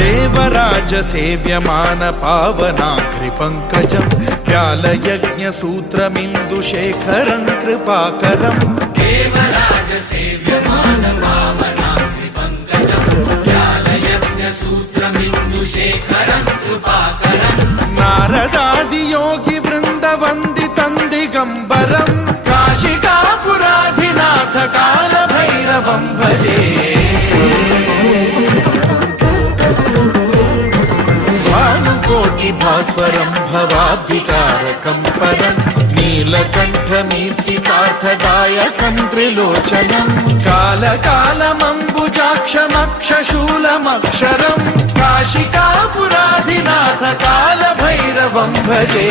देवराज सेव्यमान पावनाग्रि पंकजं व्यालयज्ञ सूत्रमिन्दुशेखरं कृपाकरं देवराज सेव्यमान पावनाग्रि पंकजं व्यालयज्ञ सूत्रमिन्दुशेखरं कृपाकरं नारदादि योगी वृंद वंदितं दिगंबरं काशिकापुराधिनाथ काल भैरवं भजे भास्वरं भवाब्धिकारकं परं नीलकण्ठमीप्सितार्थदायकं त्रिलोचनं कालकालमम्बुजाक्षमक्षशूलमक्षरं काशिकापुराधिनाथ कालभैरवं भजे।